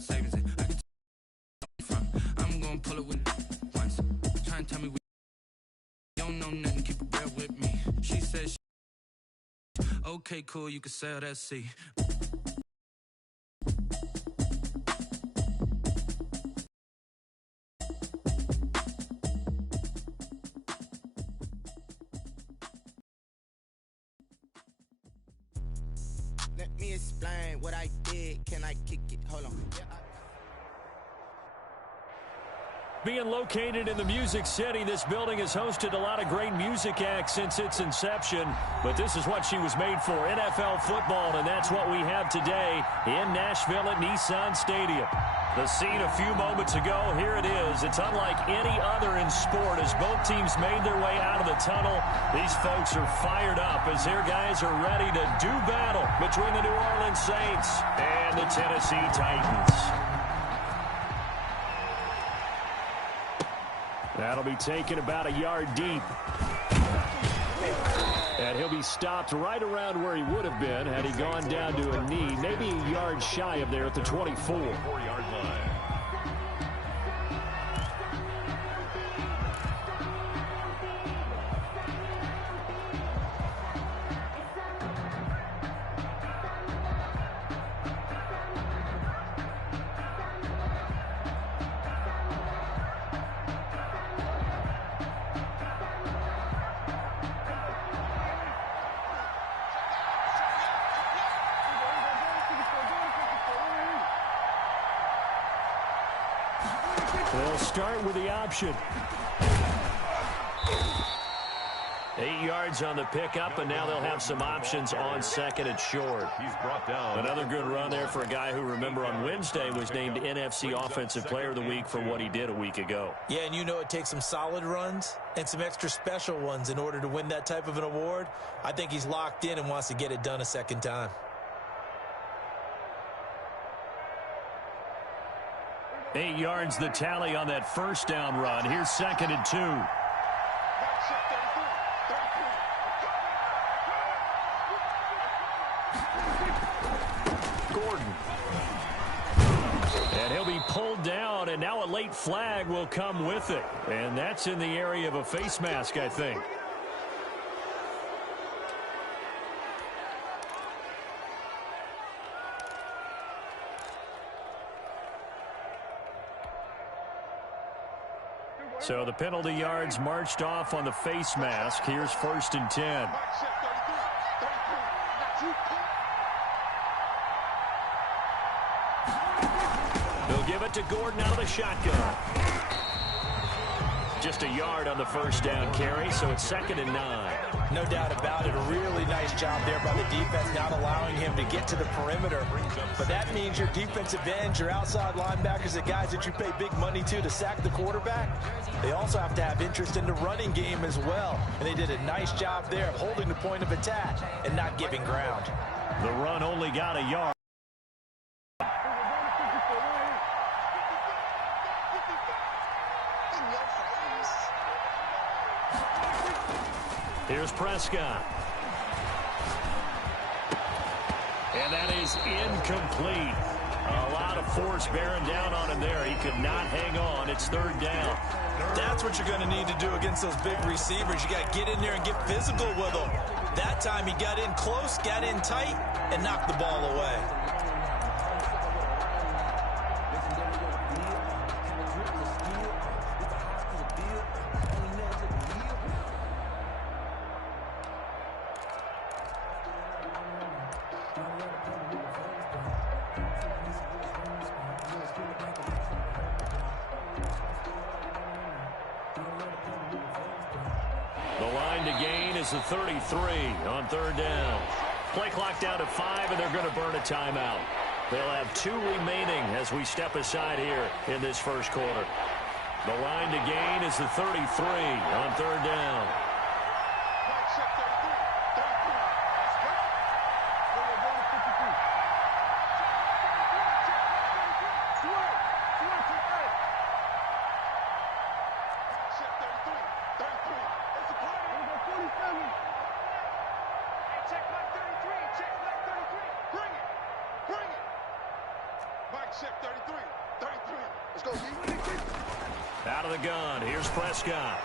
savings it. I can from. I'm gonna pull it with once. Try and tell me we don't know nothing, keep it real with me. She says, okay, cool, you can sell that seat. Let me explain what I did. Can I kick it? Hold on. Being located in the Music City, this building has hosted a lot of great music acts since its inception. But this is what she was made for, NFL football, and that's what we have today in Nashville at Nissan Stadium. The scene a few moments ago, here it is. It's unlike any other in sport as both teams made their way out of the tunnel. These folks are fired up as their guys are ready to do battle between the New Orleans Saints and the Tennessee Titans. That'll be taken about a yard deep. And he'll be stopped right around where he would have been had he gone down to a knee, maybe a yard shy of there at the 24. 4-yard line. They'll start with the option. 8 yards on the pickup, and now they'll have some options on second and short. He's brought down. Another good run there for a guy who, remember, on Wednesday was named NFC Offensive Player of the Week for what he did a week ago. Yeah, and you know it takes some solid runs and some extra special ones in order to win that type of an award. I think he's locked in and wants to get it done a second time. Eight yards the tally on that first down run. Here's second and 2. Gordon. And he'll be pulled down, and now a late flag will come with it. And that's in the area of a face mask, I think. So the penalty yards marched off on the face mask. Here's 1st and 10. They'll give it to Gordon out of the shotgun. Just a yard on the first down carry, so it's 2nd and 9. No doubt about it. A really nice job there by the defense, not allowing him to get to the perimeter. But that means your defensive ends, your outside linebackers, the guys that you pay big money to sack the quarterback, they also have to have interest in the running game as well. And they did a nice job there of holding the point of attack and not giving ground. The run only got a yard. Here's Prescott. And that is incomplete. A lot of force bearing down on him there. He could not hang on. It's 3rd down. That's what you're going to need to do against those big receivers. You got to get in there and get physical with them. That time he got in close, got in tight, and knocked the ball away. The 33 on 3rd down. Play clock down to 5, and they're going to burn a timeout. They'll have 2 remaining as we step aside here in this first quarter. The line to gain is the 33 on 3rd down. Let's go, D. Out of the gun, here's Prescott.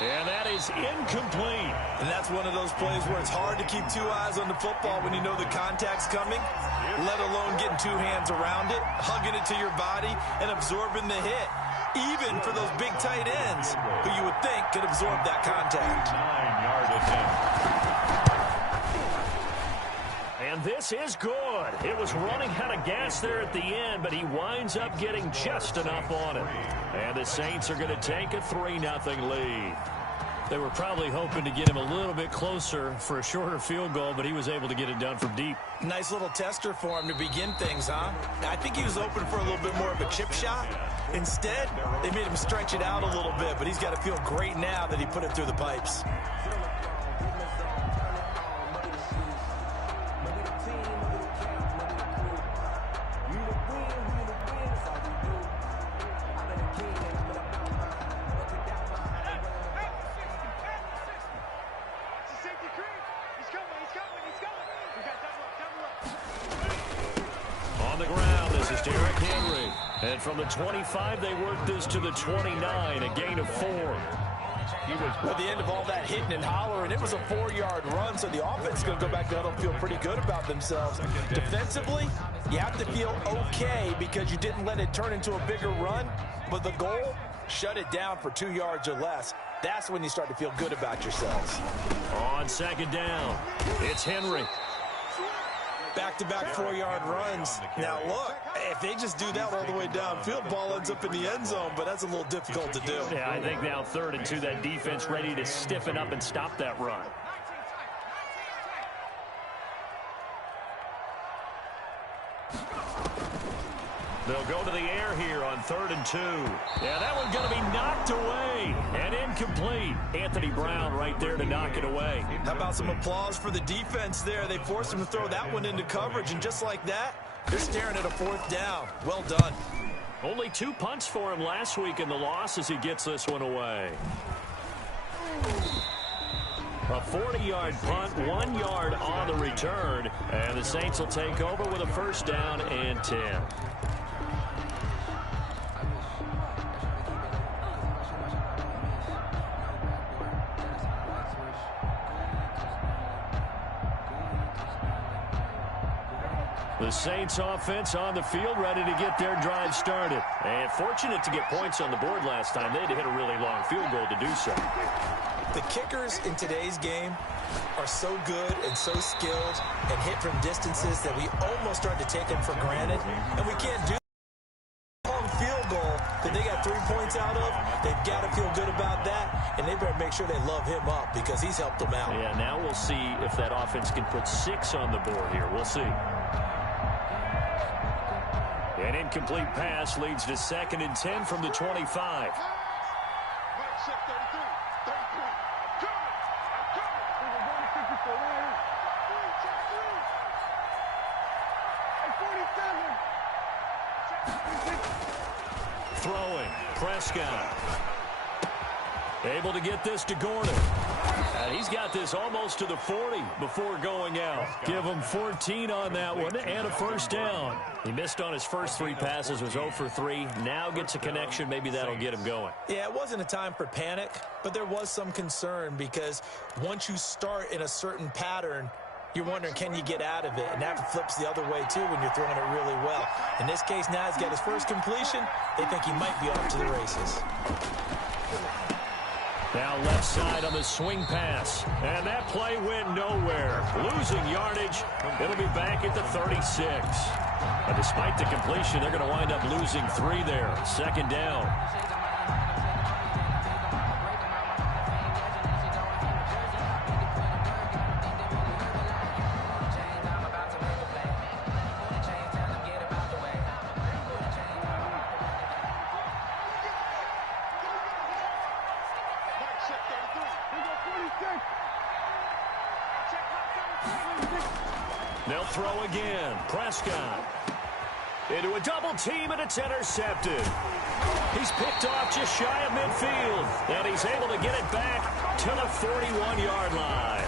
And that is incomplete. And that's one of those plays where it's hard to keep two eyes on the football when you know the contact's coming, let alone getting two hands around it, hugging it to your body, and absorbing the hit. Even for those big tight ends who you would think could absorb that contact. 9-yard attempt. And this is good. It was running out of gas there at the end, but he winds up getting just enough on it. And the Saints are going to take a 3-0 lead. They were probably hoping to get him a little bit closer for a shorter field goal, but he was able to get it done from deep. Nice little tester for him to begin things, huh? I think he was open for a little bit more of a chip shot. Instead, they made him stretch it out a little bit, but he's got to feel great now that he put it through the pipes. And from the 25, they worked this to the 29, a gain of 4. At the end of all that hitting and hollering, it was a 4-yard run, so the offense is going to go back down and feel pretty good about themselves. Defensively, you have to feel okay because you didn't let it turn into a bigger run, but the goal, shut it down for 2 yards or less. That's when you start to feel good about yourselves. On second down, it's Henry. Back-to-back 4-yard runs. Now, look, if they just do that all the way downfield, ball ends up in the end zone, but that's a little difficult to do. Yeah, I think now 3rd and 2, that defense ready to stiffen up and stop that run. They'll go to the air here on 3rd and 2. Yeah, that one's going to be knocked away and incomplete. Anthony Brown right there to knock it away. How about some applause for the defense there? They forced him to throw that one into coverage, and just like that, they're staring at a 4th down. Well done. Only 2 punts for him last week in the loss as he gets this one away. A 40-yard punt, 1 yard on the return, and the Saints will take over with a 1st down and 10. The Saints offense on the field, ready to get their drive started. And fortunate to get points on the board last time. They had to hit a really long field goal to do so. The kickers in today's game are so good and so skilled and hit from distances that we almost start to take them for granted. And we can't do a long field goal that they got 3 points out of. They've got to feel good about that, and they better make sure they love him up because he's helped them out. Yeah, now we'll see if that offense can put 6 on the board here. We'll see. An incomplete pass leads to 2nd and 10 from the 25. Throwing, Prescott. Able to get this to Gordon. And he's got this almost to the 40 before going out. Give him 14 on that one and a 1st down. He missed on his first 3 passes, was 0 for 3. Now gets a connection. Maybe that'll get him going. Yeah, it wasn't a time for panic, but there was some concern because once you start in a certain pattern, you're wondering, can you get out of it? And that flips the other way, too, when you're throwing it really well. In this case, now he's got his first completion. They think he might be off to the races. Now left side on the swing pass. And that play went nowhere. Losing yardage. It'll be back at the 36. But despite the completion, they're going to wind up losing 3 there. 2nd down. They'll throw again. Prescott. Into a double team, and it's intercepted. He's picked off just shy of midfield. And he's able to get it back to the 41-yard line.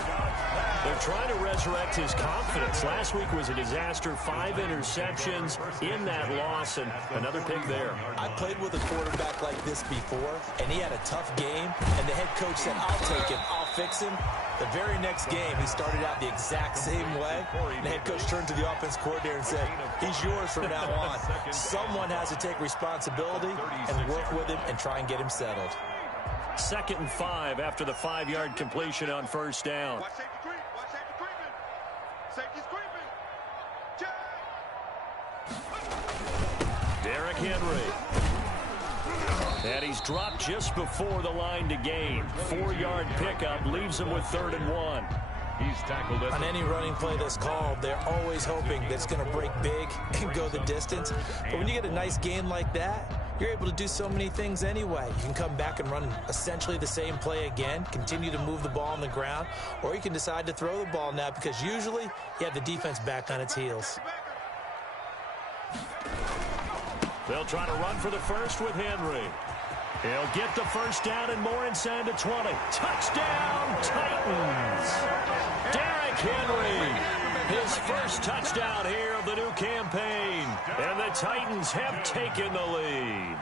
They're trying to resurrect his confidence. Last week was a disaster. 5 interceptions in that loss, and another pick there. I played with a quarterback like this before, and he had a tough game, and the head coach said, I'll take him, I'll fix him. The very next game, he started out the exact same way. And the head coach turned to the offense coordinator and said, he's yours from now on. Someone has to take responsibility and work with him and try and get him settled. 2nd and 5 after the 5-yard completion on first down. Watch safety creep. Watch safety creeping. Safety's creeping. Derrick Henry. And he's dropped just before the line to gain. 4-yard pickup leaves him with 3rd and 1. He's tackled on any running play that's called. They're always hoping that it's going to break big and go the distance. But when you get a nice gain like that, you're able to do so many things anyway. You can come back and run essentially the same play again, continue to move the ball on the ground, or you can decide to throw the ball now because usually you have the defense back on its heels. They'll try to run for the first with Henry. He'll get the first down and more inside the 20. Touchdown, Titans! Derrick Henry, his first touchdown here of the new campaign. And the Titans have taken the lead.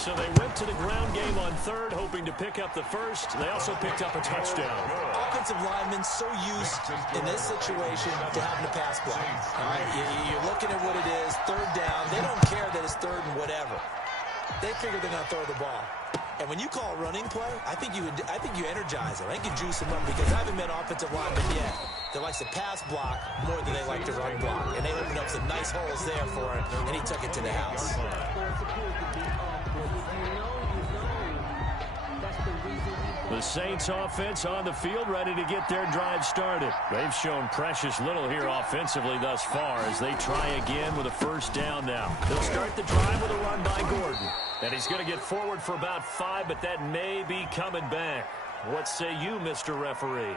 So they went to the ground game on 3rd, hoping to pick up the first. They also picked up a touchdown. Offensive linemen so used in this situation to having to pass block. All right, you're looking at what it is, 3rd down. They don't care that it's 3rd and whatever. They figure they're going to throw the ball. And when you call a running play, I think you energize them. I think you juice them up because I haven't met offensive linemen yet that likes to pass block more than they like to run block. And they opened up some nice holes there for him, and he took it to the house. The Saints offense on the field ready to get their drive started. They've shown precious little here offensively thus far as they try again with a first down now. They'll start the drive with a run by Gordon. And he's going to get forward for about 5, but that may be coming back. What say you, Mr. Referee?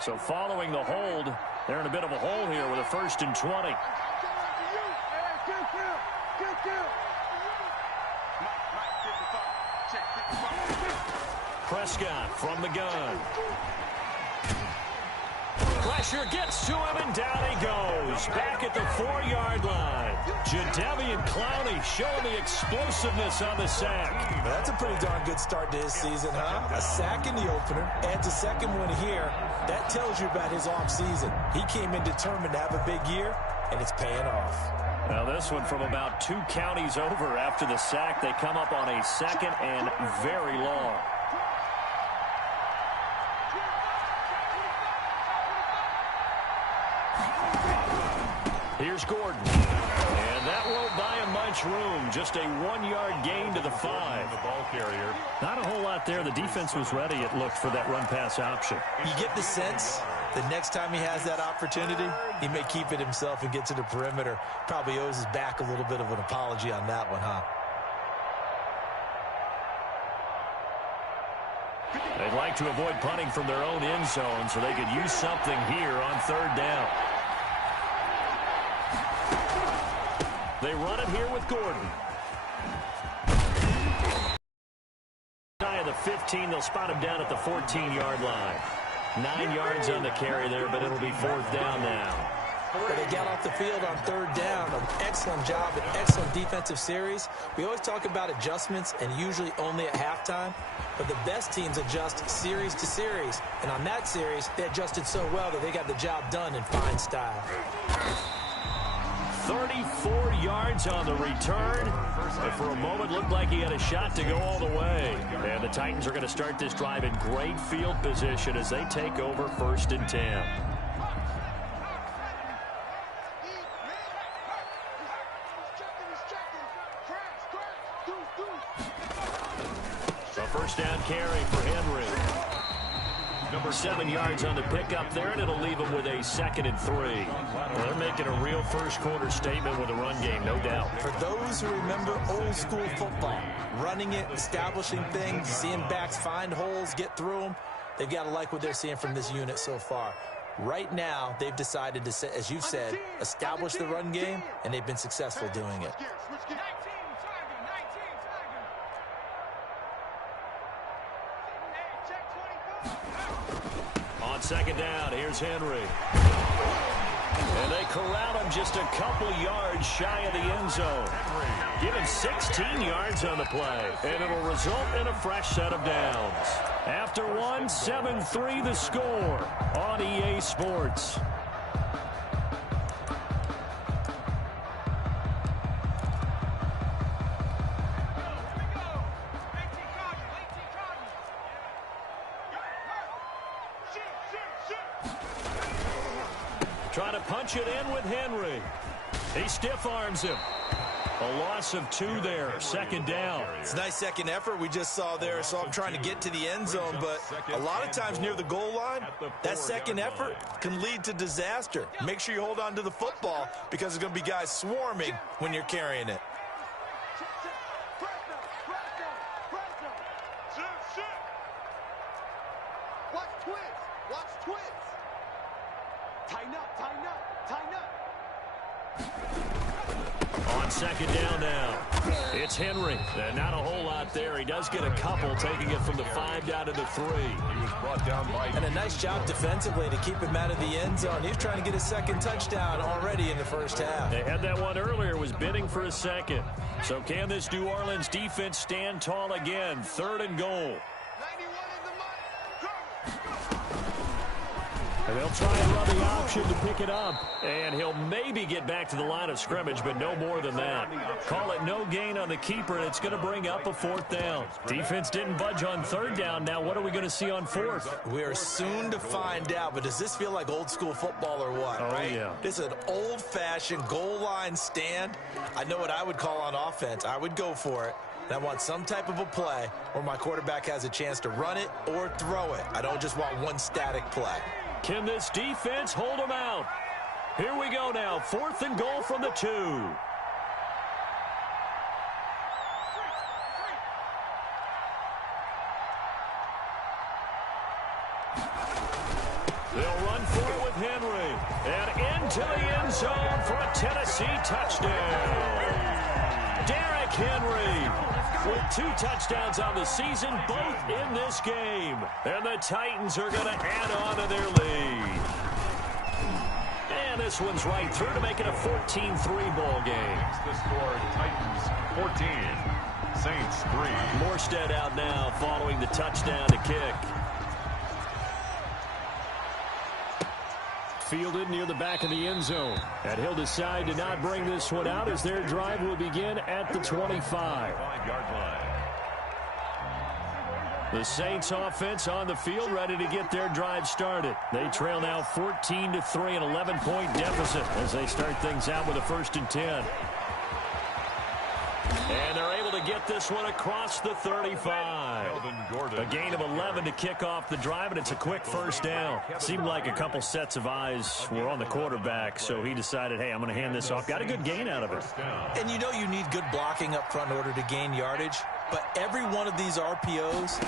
So following the hold, they're in a bit of a hole here with a 1st and 20. Prescott from the gun. Pressure gets to him, and down he goes. Back at the 4-yard line. Jadeveon Clowney showing the explosiveness on the sack. Well, that's a pretty darn good start to his season, huh? A sack in the opener, adds a second one here. That tells you about his offseason. He came in determined to have a big year, and it's paying off. Now this one from about 2 counties over after the sack. They come up on a 2nd and very long. Here's Gordon. And that won't buy him much room. Just a 1-yard gain to the 5. The ball carrier. Not a whole lot there. The defense was ready, it looked, for that run-pass option. You get the sense the next time he has that opportunity, he may keep it himself and get to the perimeter. Probably owes his back a little bit of an apology on that one, huh? They'd like to avoid punting from their own end zone so they could use something here on 3rd down. They run it here with Gordon. Of the 15, they'll spot him down at the 14-yard line. 9 yards on the carry there, but it'll be 4th down now. But they got off the field on 3rd down. An excellent job, an excellent defensive series. We always talk about adjustments and usually only at halftime. But the best teams adjust series to series. And on that series, they adjusted so well that they got the job done in fine style. 34 yards on the return. But for a moment, looked like he had a shot to go all the way. And the Titans are going to start this drive in great field position as they take over 1st and 10. A 1st down carry for Henry. Number 7 yards on the pickup there, and it'll leave them with a 2nd and 3. Well, they're making a real first-quarter statement with a run game, no doubt. For those who remember old-school football, running it, establishing things, seeing backs find holes, get through them, they've got to like what they're seeing from this unit so far. Right now, they've decided to, as you've said, establish the run game, and they've been successful doing it. On 2nd down, here's Henry. And they corral him just a couple yards shy of the end zone. Give him 16 yards on the play, and it'll result in a fresh set of downs. After one, 7-3 the score on EA Sports. Trying to punch it in with Henry. He stiff arms him. A loss of 2 there, 2nd down. It's a nice second effort we just saw there, so I'm trying to get to the end zone, but a lot of times near the goal line, that second effort can lead to disaster. Make sure you hold on to the football because there's going to be guys swarming when you're carrying it. Watch twins. Watch twins. Tighten up, tighten up, tighten up. On 2nd down now, it's Henry. Not a whole lot there. He does get a couple, taking it from the 5 down to the 3. He was brought down by... And a nice job defensively to keep him out of the end zone. He was trying to get his 2nd touchdown already in the first half. They had that one earlier, was bidding for a 2nd. So can this New Orleans defense stand tall again? 3rd and goal. 91 in the money. And they'll try and run the option to pick it up. And he'll maybe get back to the line of scrimmage, but no more than that. Call it no gain on the keeper, and it's going to bring up a 4th down. Defense didn't budge on 3rd down. Now what are we going to see on 4th? We are soon to find out, but does this feel like old school football or what? Oh, right? yeah. This is an old-fashioned goal line stand. I know what I would call on offense. I would go for it. And I want some type of a play where my quarterback has a chance to run it or throw it. I don't just want one static play. Can this defense hold them out? Here we go now. 4th and goal from the 2. They'll run for it with Henry. And into the end zone for a Tennessee touchdown. Derrick Henry with 2 touchdowns on the season, both in this game. And the Titans are going to add on to their lead. And this one's right through to make it a 14-3 ball game. The score, Titans 14, Saints 3. Morstead out now following the touchdown to kick. Fielded near the back of the end zone. And he'll decide to not bring this one out as their drive will begin at the 25. 5-yard line. The Saints offense on the field ready to get their drive started. They trail now 14-3, an 11-point deficit as they start things out with a 1st and 10. And they're able to get this one across the 35. A gain of 11 to kick off the drive, and it's a quick 1st down. Seemed like a couple sets of eyes were on the quarterback, so he decided, hey, I'm going to hand this off. Got a good gain out of it. And you know you need good blocking up front in order to gain yardage. But every one of these RPOs,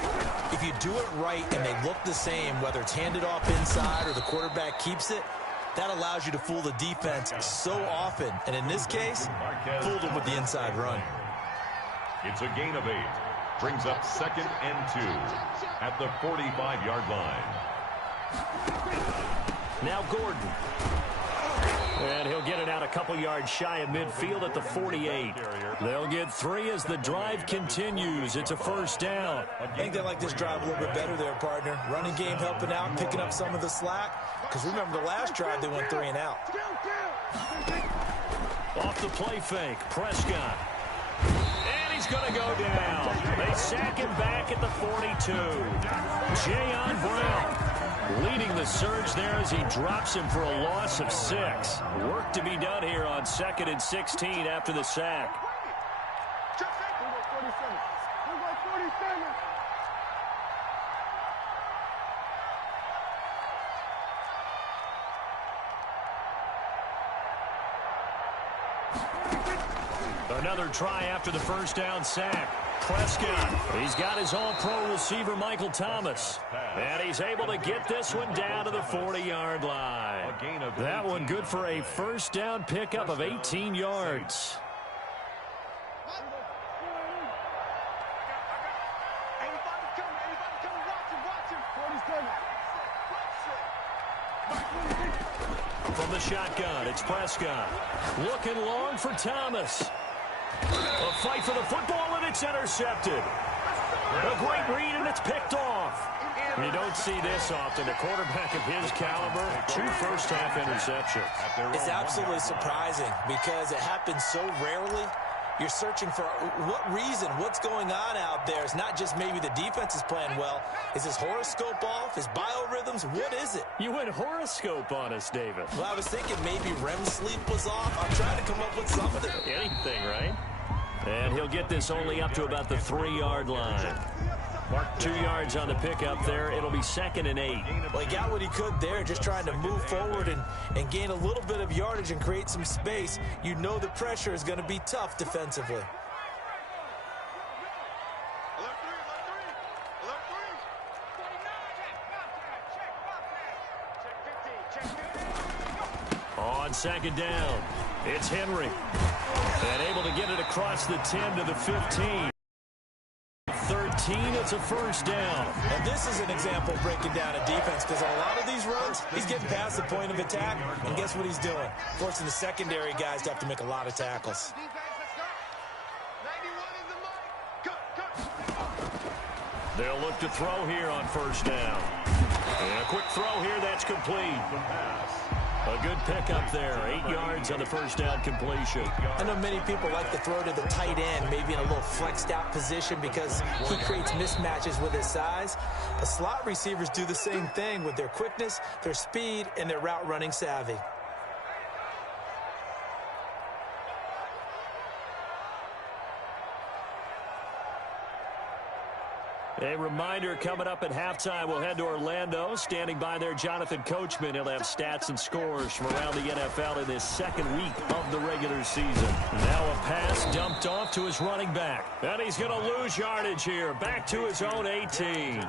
if you do it right and they look the same, whether it's handed off inside or the quarterback keeps it, that allows you to fool the defense so often. And in this case, fooled them with the inside run. It's a gain of 8. Brings up 2nd and 2 at the 45-yard line. Now Gordon. And he'll get it out a couple yards shy of midfield at the 48. They'll get 3 as the drive continues. It's a 1st down. I think they like this drive a little bit better there, partner. Running game helping out, picking up some of the slack. Because remember the last drive, they went 3 and out. Off the play fake, Prescott. And he's going to go down. They sack him back at the 42. Jayon Brown leading the surge there as he drops him for a loss of 6. Work to be done here on 2nd and 16 after the sack. Another try after the first down sack. Prescott, he's got his all-pro receiver Michael Thomas. And he's able to get this one down to the 40-yard line. That one good for a first down pickup of 18 yards. From the shotgun, it's Prescott. Looking long for Thomas. A fight for the football, and it's intercepted. A great read, and it's picked off. You don't see this often. A quarterback of his caliber, 2 first-half interceptions. It's absolutely surprising because it happens so rarely. You're searching for what reason, what's going on out there. It's not just maybe the defense is playing well. Is his horoscope off? His biorhythms? What is it? You went horoscope on us, David. Well, I was thinking maybe REM sleep was off. I'm trying to come up with something. Anything, right? And he'll get this only up to about the 3-yard line. 2 yards on the pickup there. It'll be 2nd and 8. Well, he got what he could there, just trying to move forward and gain a little bit of yardage and create some space. You know the pressure is going to be tough defensively. On 2nd down, it's Henry. And able to get it across the 10 to the 15. 13, it's a first down. And this is an example of breaking down a defense because on a lot of these runs, he's getting past the point of attack, and guess what he's doing? Forcing the secondary guys to have to make a lot of tackles. They'll look to throw here on first down. And a quick throw here, that's complete. A good pickup there, 8 yards on the first down completion. I know many people like to throw to the tight end, maybe in a little flexed out position because he creates mismatches with his size. But slot receivers do the same thing with their quickness, their speed, and their route running savvy. A reminder, coming up at halftime, we'll head to Orlando. Standing by there, Jonathan Coachman. He'll have stats and scores from around the NFL in this 2nd week of the regular season. Now a pass dumped off to his running back. And he's going to lose yardage here. Back to his own 18.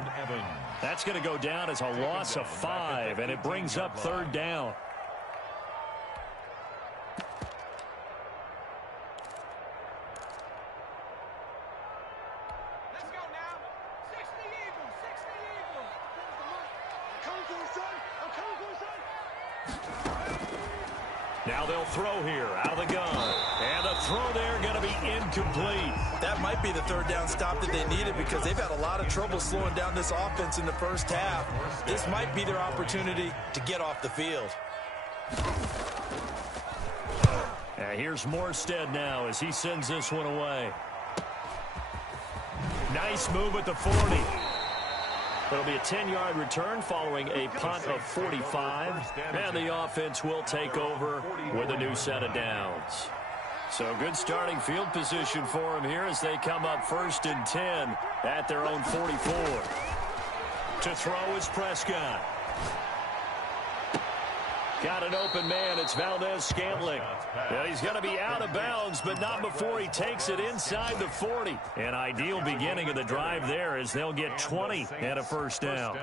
That's going to go down as a loss of 5, and it brings up 3rd down. Now they'll throw here out of the gun. And the throw there going to be incomplete. That might be the 3rd down stop that they needed because they've had a lot of trouble slowing down this offense in the first half. This might be their opportunity to get off the field. Here's Morstead now as he sends this one away. Nice move at the 40. It'll be a 10-yard return following a punt of 45. And the offense will take over with a new set of downs. So good starting field position for them here as they come up 1st and 10 at their own 44. To throw is Prescott. Got an open man. It's Valdez-Scantling. Yeah, he's going to be out of bounds, but not before he takes it inside the 40. An ideal beginning of the drive there as they'll get 20 and a first down.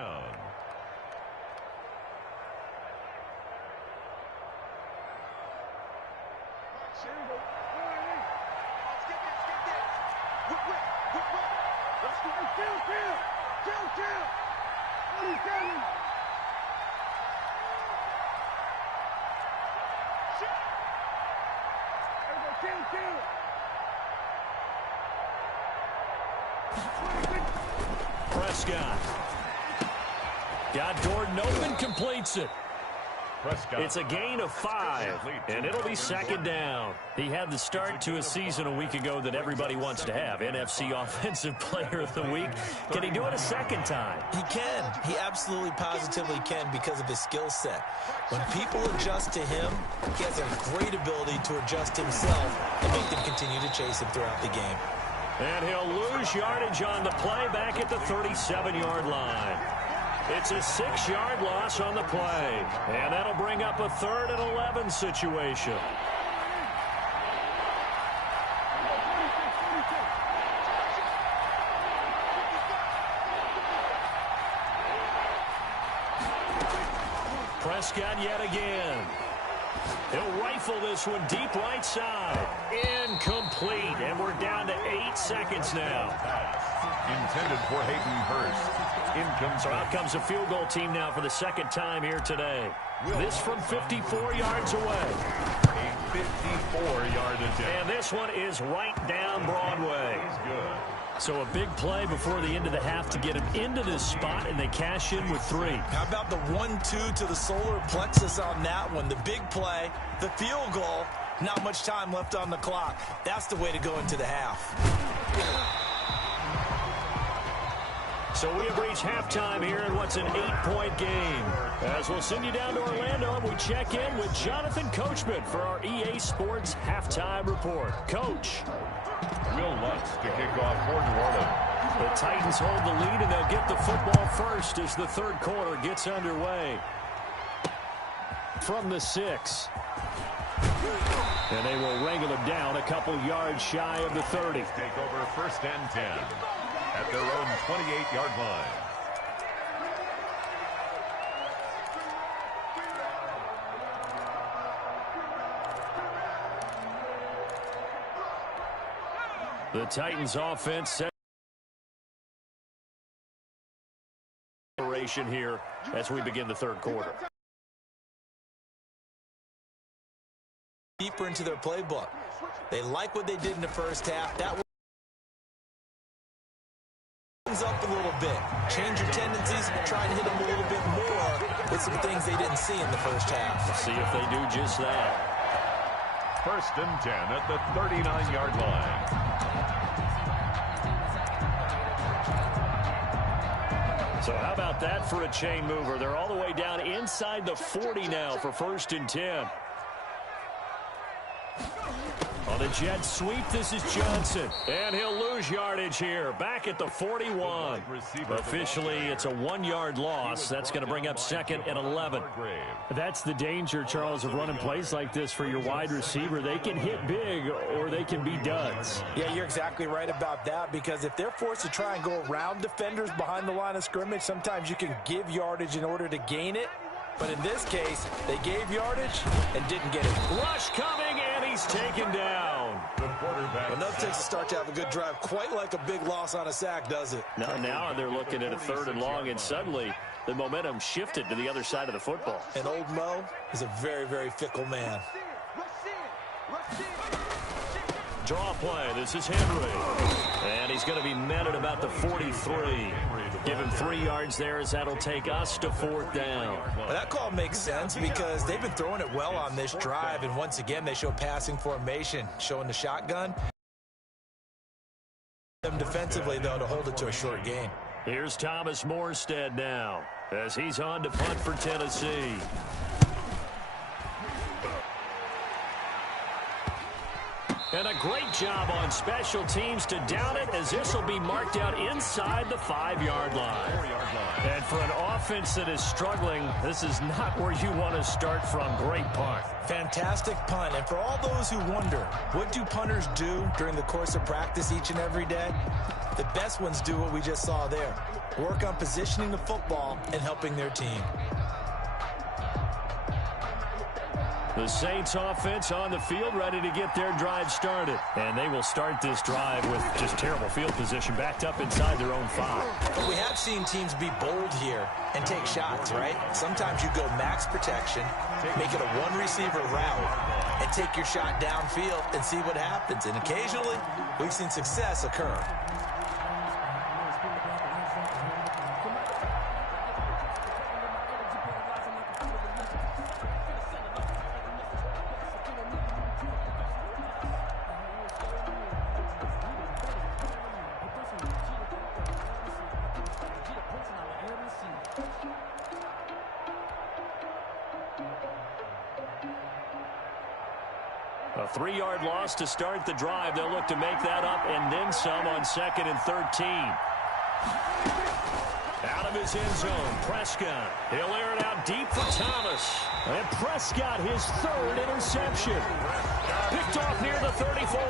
Prescott. Got Gordon open, completes it. It's a gain of 5, and it'll be 2nd down. He had the start to a season a week ago that everybody wants to have, NFC Offensive Player of the Week. Can he do it a 2nd time? He can. He absolutely positively can because of his skill set. When people adjust to him, he has a great ability to adjust himself and make them continue to chase him throughout the game. And he'll lose yardage on the play back at the 37-yard line. It's a 6-yard loss on the play. And that'll bring up a 3rd and 11 situation. Prescott yet again. He'll rifle this one deep right side. Incomplete. And we're down to 8 seconds now. Intended for Hayden Hurst. Incomplete. So out comes a field goal team now for the second time here today. This from 54 yards away. A 54-yard attempt. And this one is right down Broadway. He's good. So a big play before the end of the half to get him into this spot, and they cash in with 3. How about the 1-2 to the solar plexus on that one? The big play, the field goal, not much time left on the clock. That's the way to go into the half. So we have reached halftime here in what's an 8-point game. As we'll send you down to Orlando, we check in with Jonathan Coachman for our EA Sports Halftime Report. Coach. Will Lutz to kick off for New Orleans. The Titans hold the lead, and they'll get the football first as the third quarter gets underway. From the 6. And they will wrangle him down a couple yards shy of the 30. Take over 1st and 10 at their own 28-yard line. The Titans offense set here as we begin the third quarter. Deeper into their playbook. They like what they did in the first half. That opens up a little bit. Change your tendencies, try and hit them a little bit more with some things they didn't see in the first half. We'll see if they do just that. 1st and 10 at the 39-yard line. So how about that for a chain mover? They're all the way down inside the 40 now for 1st and 10. On a jet sweep, this is Johnson. And he'll lose yardage here. Back at the 41. Officially, it's a 1-yard loss. That's going to bring up 2nd and 11. That's the danger, Charles, of running plays like this for your wide receiver. They can hit big or they can be duds. Yeah, you're exactly right about that, because if they're forced to try and go around defenders behind the line of scrimmage, sometimes you can give yardage in order to gain it. But in this case, they gave yardage and didn't get it. Rush coming, and he's taken down. The quarterback. Enough takes to start to have a good drive. Quite like a big loss on a sack, does it? Now they're looking at a 3rd and long, and suddenly the momentum shifted to the other side of the football. And old Mo is a very, very fickle man. Draw play. This is Henry. And he's going to be met at about the 43. Give him 3 yards there, as that'll take us to 4th down. Well, that call makes sense because they've been throwing it well on this drive, and once again they show passing formation, showing the shotgun. Them defensively, though, to hold it to a short gain. Here's Thomas Morstead now as he's on to punt for Tennessee. And a great job on special teams to down it, as this will be marked out inside the 5-yard line. And for an offense that is struggling, this is not where you want to start from. Great punt. Fantastic punt. And for all those who wonder, what do punters do during the course of practice each and every day? The best ones do what we just saw there. Work on positioning the football and helping their team. The Saints offense on the field, ready to get their drive started. And they will start this drive with just terrible field position, backed up inside their own 5. But we have seen teams be bold here and take shots, right? Sometimes you go max protection, make it a one-receiver route, and take your shot downfield and see what happens. And occasionally, we've seen success occur. A 3-yard loss to start the drive. They'll look to make that up and then some on 2nd and 13. Out of his end zone, Prescott. He'll air it out deep for Thomas. And Prescott, his third interception. Picked off near the 34.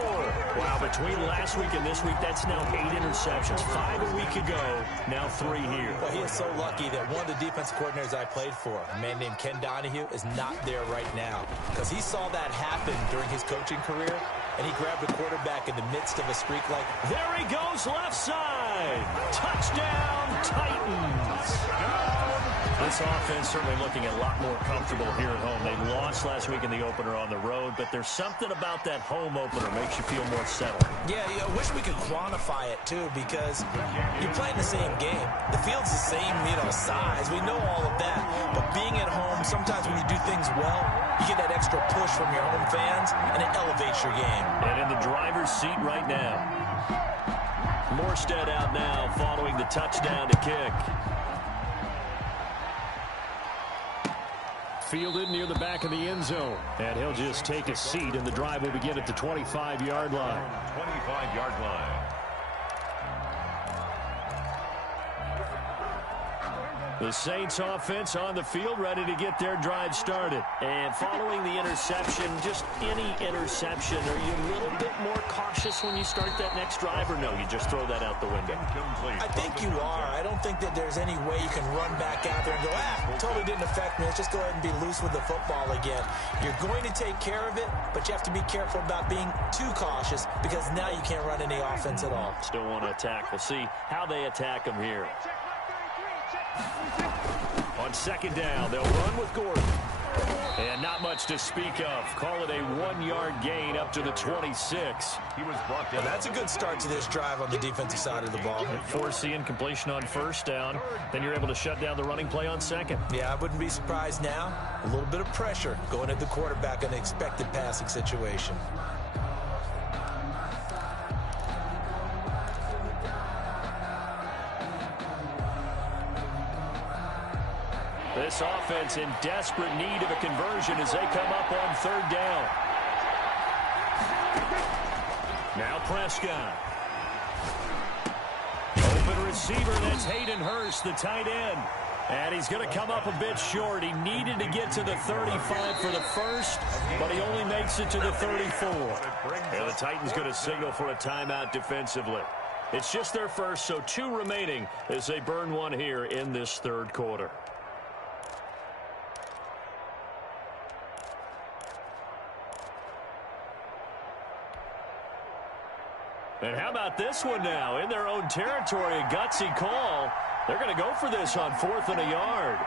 Wow, between last week and this week, that's now 8 interceptions. 5 a week ago, now 3 here. Well, he is so lucky that one of the defense coordinators I played for, a man named Ken Donahue, is not there right now. Because he saw that happen during his coaching career, and he grabbed the quarterback in the midst of a streak like... There he goes, left side. Touchdown, Titans. This offense certainly looking a lot more comfortable here at home. They lost last week in the opener on the road, but there's something about that home opener makes you feel more settled. Yeah, I wish we could quantify it, too, because you're playing the same game. The field's the same, size. We know all of that. But being at home, sometimes when you do things well, you get that extra push from your home fans, and it elevates your game. And in the driver's seat right now. Morstead out now following the touchdown to kick. Fielded near the back of the end zone. And he'll just take a seat, and the drive will begin at the 25-yard line. 25-yard line. The Saints offense on the field, ready to get their drive started. And following the interception, just any interception, are you a little bit more cautious when you start that next drive, or no, you just throw that out the window? I think you are. I don't think that there's any way you can run back out there and go, totally didn't affect me. Let's just go ahead and be loose with the football again. You're going to take care of it, but you have to be careful about being too cautious because now you can't run any offense at all. Still want to attack. We'll see how they attack them here. On second down, they'll run with Gordon. And not much to speak of. Call it a 1-yard gain up to the 26. He was brought down. That's a good start to this drive on the defensive side of the ball. Forcing completion on first down. Then you're able to shut down the running play on second. Yeah, I wouldn't be surprised now. A little bit of pressure going at the quarterback in an expected passing situation. This offense in desperate need of a conversion as they come up on third down. Now Prescott. Open receiver, that's Hayden Hurst, the tight end. And he's going to come up a bit short. He needed to get to the 35 for the first, but he only makes it to the 34. And the Titans going to signal for a timeout defensively. It's just their first, so 2 remaining as they burn one here in this third quarter. And how about this one now? In their own territory, a gutsy call. They're going to go for this on 4th and a yard.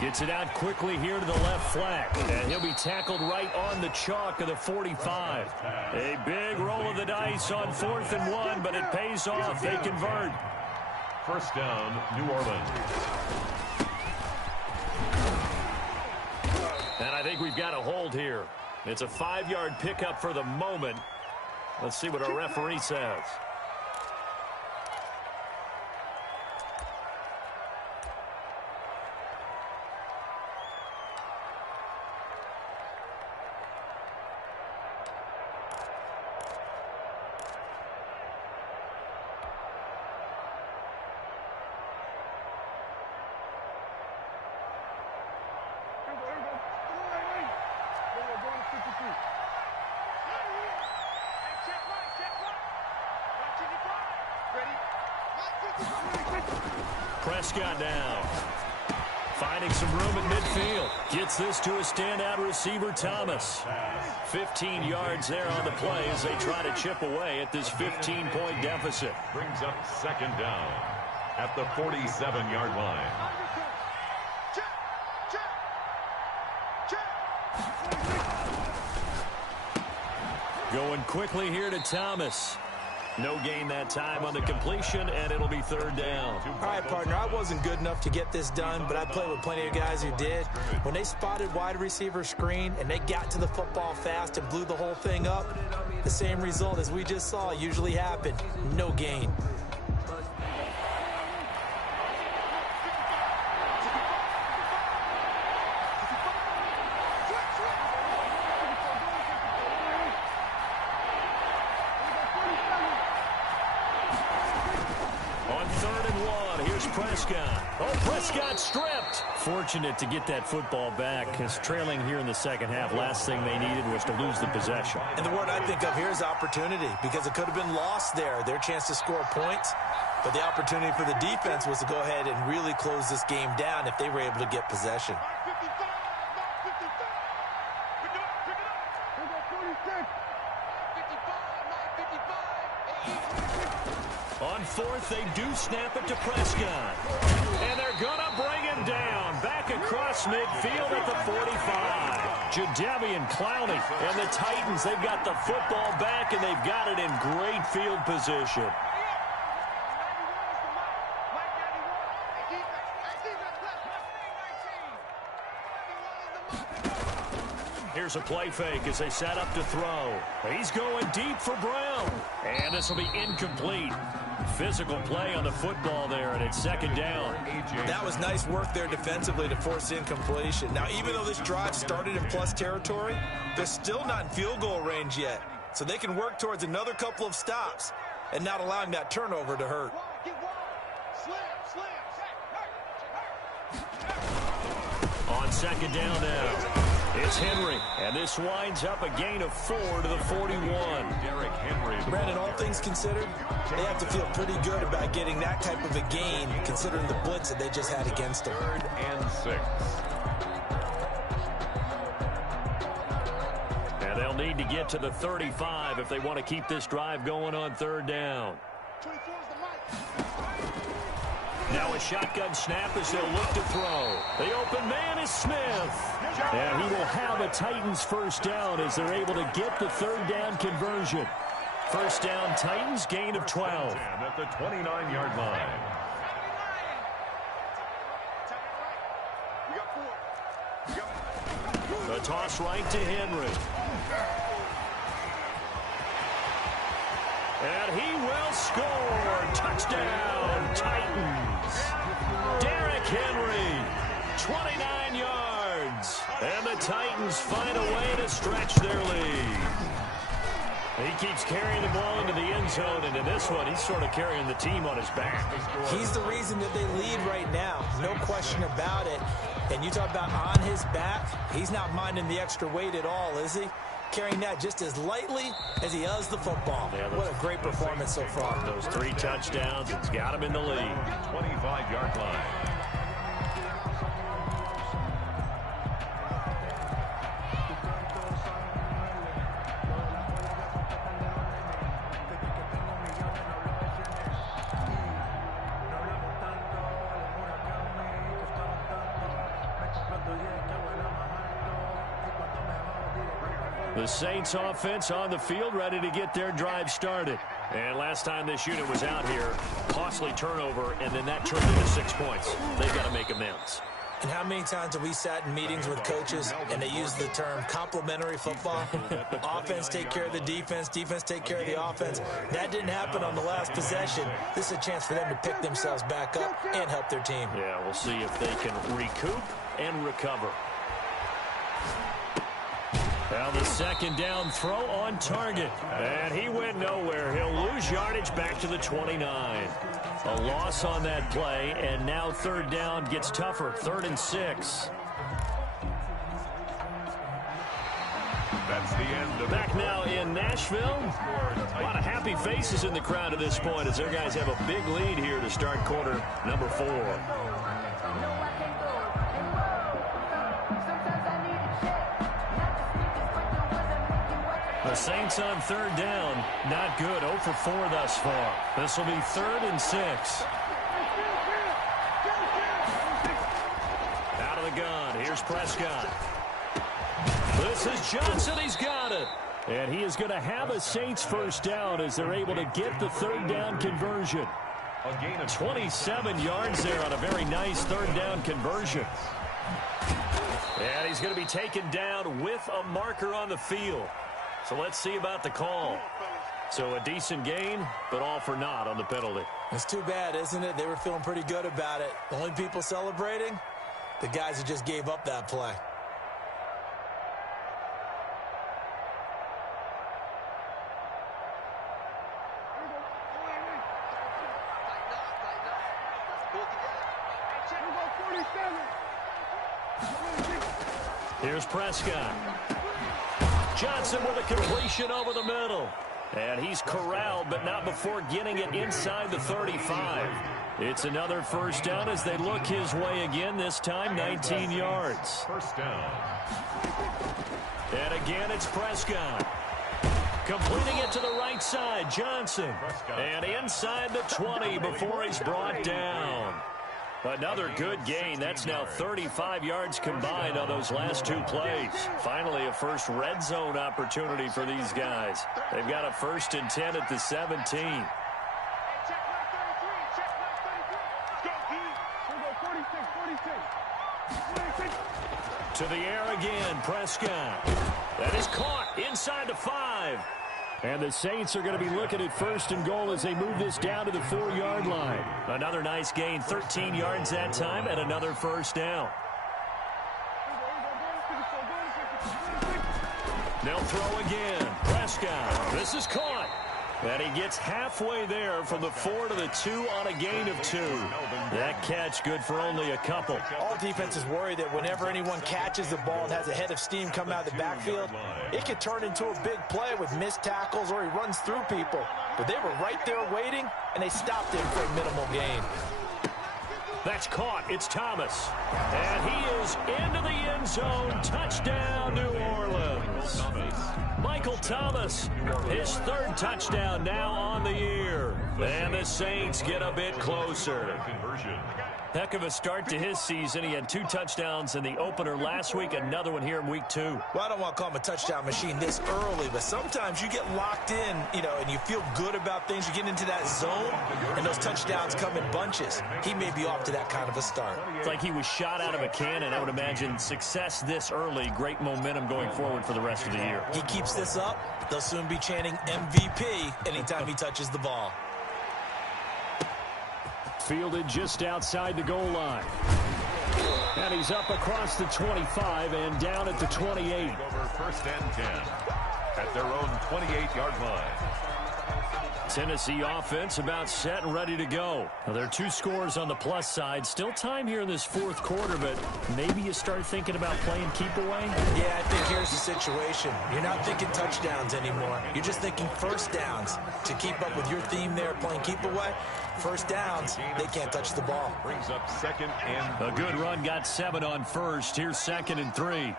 Gets it out quickly here to the left flank. And he'll be tackled right on the chalk of the 45. A big roll of the dice on 4th and 1, but it pays off. They convert. First down, New Orleans. And I think we've got a hold here. It's a 5-yard pickup for the moment. Let's see what our referee says. Prescott now. Finding some room at midfield. Gets this to a standout receiver, Thomas. 15 yards there on the play as they try to chip away at this 15-point deficit. Brings up second down at the 47-yard line. Going quickly here to Thomas. No gain that time on the completion, and it'll be third down. All right, partner, I wasn't good enough to get this done, but I played with plenty of guys who did. When they spotted wide receiver screen and they got to the football fast and blew the whole thing up, the same result as we just saw usually happened. No gain. 1. Here's Prescott. Oh, Prescott stripped. Fortunate to get that football back, because trailing here in the second half, last thing they needed was to lose the possession. And the word I think of here is opportunity, because it could have been lost there, their chance to score points. But the opportunity for the defense was to go ahead and really close this game down if they were able to get possession. On fourth, they do snap it to Prescott. And they're going to bring him down. Back across midfield at the 45. Jadeveon Clowney and the Titans, they've got the football back, and they've got it in great field position. Here's a play fake as they set up to throw. He's going deep for Brown. And this will be incomplete. Physical play on the football there, and it's second down. That was nice work there defensively to force incompletion. Now, even though this drive started in plus territory, they're still not in field goal range yet. So they can work towards another couple of stops and not allowing that turnover to hurt. On second down now, it's Henry, and this winds up a gain of 4 to the 41. Derrick Henry. Brandon, all things considered, they have to feel pretty good about getting that type of a gain, considering the blitz that they just had against them. 3rd and 6. And they'll need to get to the 35 if they want to keep this drive going on third down. Now a shotgun snap as they'll look to throw. The open man is Smith. And he will have a Titans first down as they're able to get the third down conversion. First down Titans, gain of 12. At the 29-yard line. The toss right to Henry. And he will score. Touchdown, Titans. Derrick Henry, 29 yards. And the Titans find a way to stretch their lead. He keeps carrying the ball into the end zone, and in this one, he's sort of carrying the team on his back. He's the reason that they lead right now. No question about it. And you talk about on his back, he's not minding the extra weight at all, is he? Carrying that just as lightly as he does the football. Yeah, what a great performance so far. Those 3 touchdowns, it's got him in the lead. 25-yard line. The Saints offense on the field, ready to get their drive started. And last time this unit was out here, costly turnover, and then that turned into 6 points. They've got to make amends. And how many times have we sat in meetings with coaches and they use the term complementary football? Offense take care of the defense, defense take care of the offense. That didn't happen on the last possession. This is a chance for them to pick themselves back up and help their team. Yeah, we'll see if they can recoup and recover. Now the second down throw on target. And he went nowhere. He'll lose yardage back to the 29. A loss on that play, and now third down gets tougher. 3rd and 6. That's the end of Back now in Nashville. A lot of happy faces in the crowd at this point as their guys have a big lead here to start quarter number 4. The Saints on third down, not good. 0 for 4 thus far. This will be 3rd and 6. Out of the gun, here's Prescott. This is Johnson, he's got it. And he is going to have a Saints first down as they're able to get the third down conversion. a gain of 27 yards there on a very nice third down conversion. And he's going to be taken down with a marker on the field. So let's see about the call. So a decent gain, but all for naught on the penalty. It's too bad, isn't it? They were feeling pretty good about it. The only people celebrating, the guys who just gave up that play. Here's Prescott. Johnson with a completion over the middle. And he's corralled, but not before getting it inside the 35. It's another first down as they look his way again, this time 19 yards. First down. And again, it's Prescott. Completing it to the right side, Johnson. And inside the 20 before he's brought down. Another good gain. That's now 35 yards combined on those last two plays. Finally, a first red zone opportunity for these guys. They've got a 1st and 10 at the 17. To the air again, Prescott. That is caught inside the 5. And the Saints are going to be looking at 1st and goal as they move this down to the 4-yard line. Another nice gain, 13 yards that time, and another first down. They'll throw again. Prescott. This is caught. And he gets halfway there from the 4 to the 2 on a gain of 2. That catch good for only a couple. All defenses worry that whenever anyone catches the ball and has a head of steam come out of the backfield, it could turn into a big play with missed tackles or he runs through people. But they were right there waiting, and they stopped him for a minimal gain. That's caught. It's Thomas. And he is into the end zone. Touchdown, New Orleans. Michael Thomas, his 3rd touchdown now on the year. And the Saints get a bit closer. Heck of a start to his season. He had 2 touchdowns in the opener last week, another one here in week 2. Well, I don't want to call him a touchdown machine this early, but sometimes you get locked in, and you feel good about things. You get into that zone, and those touchdowns come in bunches. He may be off to that kind of a start. It's like he was shot out of a cannon. I would imagine success this early, great momentum going forward for the rest of the year. He keeps this up, they'll soon be chanting MVP anytime he touches the ball. Fielded just outside the goal line. And he's up across the 25 and down at the 28. Over 1st and 10 at their own 28-yard line. Tennessee offense about set and ready to go. Now, there are 2 scores on the plus side. Still time here in this 4th quarter, but maybe you start thinking about playing keep away? Yeah, I think here's the situation. You're not thinking touchdowns anymore. You're just thinking first downs. To keep up with your theme there, playing keep away, first downs, they can't touch the ball. Brings up 2nd and... A good run got 7 on 1st. Here's 2nd and 3.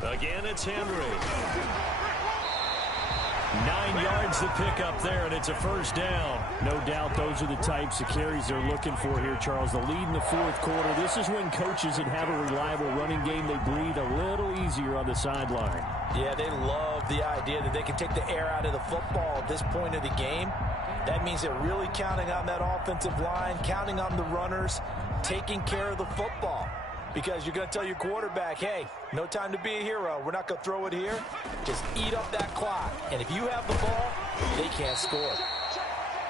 Again, it's Henry. 9 yards to pick up there, and it's a first down. No doubt those are the types of carries they're looking for here, Charles. The lead in the 4th quarter. This is when coaches that have a reliable running game, they breathe a little easier on the sideline. Yeah, they love the idea that they can take the air out of the football at this point of the game. That means they're really counting on that offensive line, counting on the runners, taking care of the football. Because you're going to tell your quarterback, hey, no time to be a hero. We're not going to throw it here. Just eat up that clock. And if you have the ball, they can't score.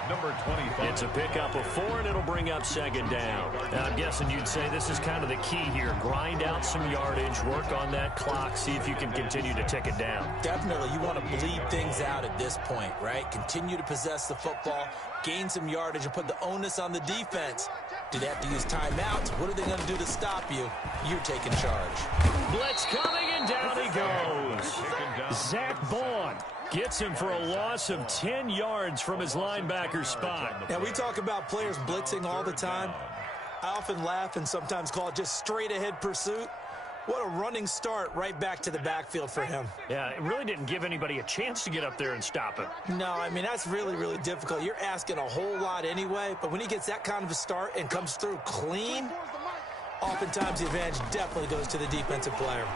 Number 25. It's a pickup of 4, and it'll bring up 2nd down. Now, I'm guessing you'd say this is kind of the key here. Grind out some yardage, work on that clock, see if you can continue to tick it down. Definitely, you want to bleed things out at this point, right? Continue to possess the football, gain some yardage, and put the onus on the defense. Do they have to use timeouts? What are they going to do to stop you? You're taking charge. Blitz coming, and down he goes. Zach Vaughn gets him for a loss of 10 yards from his linebacker spot. Now, we talk about players blitzing all the time. I often laugh and sometimes call it just straight-ahead pursuit. What a running start right back to the backfield for him. Yeah, it really didn't give anybody a chance to get up there and stop him. No, I mean, that's really, really difficult. You're asking a whole lot anyway, but when he gets that kind of a start and comes through clean, oftentimes the advantage definitely goes to the defensive player.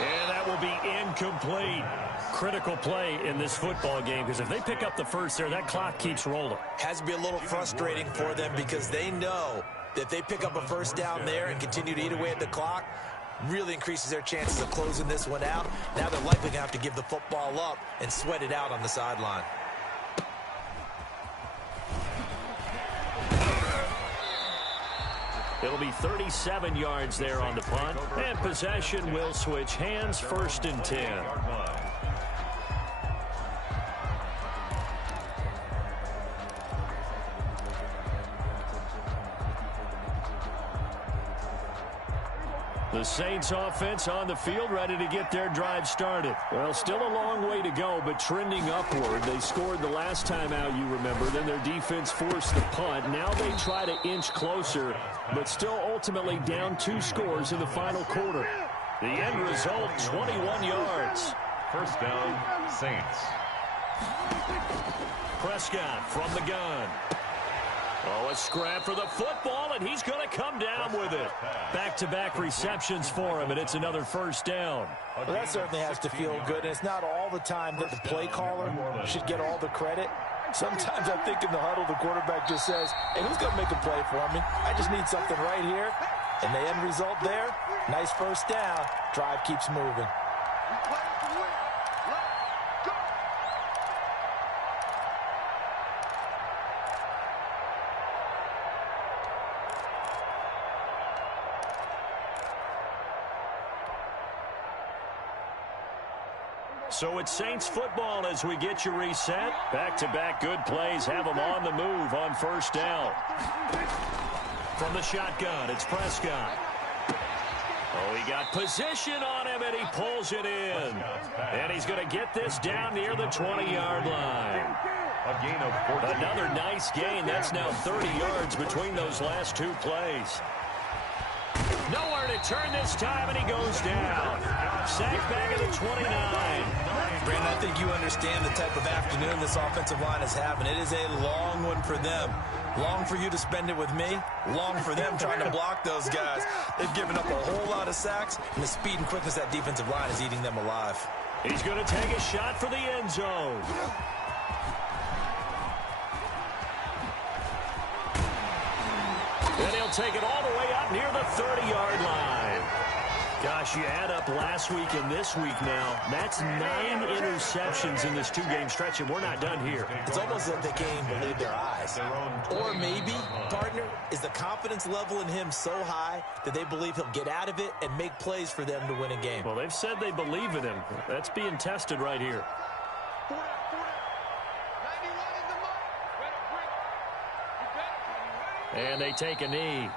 And that will be incomplete. Critical play in this football game, because if they pick up the first there, that clock keeps rolling. Has to be a little frustrating for them because they know that if they pick up a first down there and continue to eat away at the clock, really increases their chances of closing this one out. Now they're likely going to have to give the football up and sweat it out on the sideline. It'll be 37 yards there on the punt, and possession will switch hands, 1st and 10. The Saints offense on the field, ready to get their drive started. Well, still a long way to go, but trending upward. They scored the last time out, you remember. Then their defense forced the punt. Now they try to inch closer, but still ultimately down 2 scores in the final quarter. The end result, 21 yards. 1st down, Saints. Prescott from the gun. Oh, a scrap for the football, and he's going to come down with it. Back-to-back receptions for him, and it's another 1st down. Well, that certainly has to feel good, and it's not all the time that the play caller should get all the credit. Sometimes I think in the huddle, the quarterback just says, hey, who's going to make a play for me? I just need something right here. And the end result there, nice 1st down. Drive keeps moving. So it's Saints football as we get you reset. Back-to-back good plays have them on the move on 1st down. From the shotgun, it's Prescott. Oh, he got position on him, and he pulls it in. And he's going to get this down near the 20-yard line. A gain of 14. Another nice gain. That's now 30 yards between those last 2 plays. Nowhere to turn this time, and he goes down. Sacked back at the 29. Brandon, I think you understand the type of afternoon this offensive line is having. It is a long one for them. Long for you to spend it with me. Long for them trying to block those guys. They've given up a whole lot of sacks, and the speed and quickness that defensive line is eating them alive. He's going to take a shot for the end zone. And he'll take it all the way up near the 30-yard line. Gosh, you add up last week and this week now. That's 9 interceptions in this 2-game stretch, and we're not done here. It's almost like they can't even believe their eyes. Or maybe, partner, is the confidence level in him so high that they believe he'll get out of it and make plays for them to win a game. Well, they've said they believe in him. That's being tested right here. And they take a knee.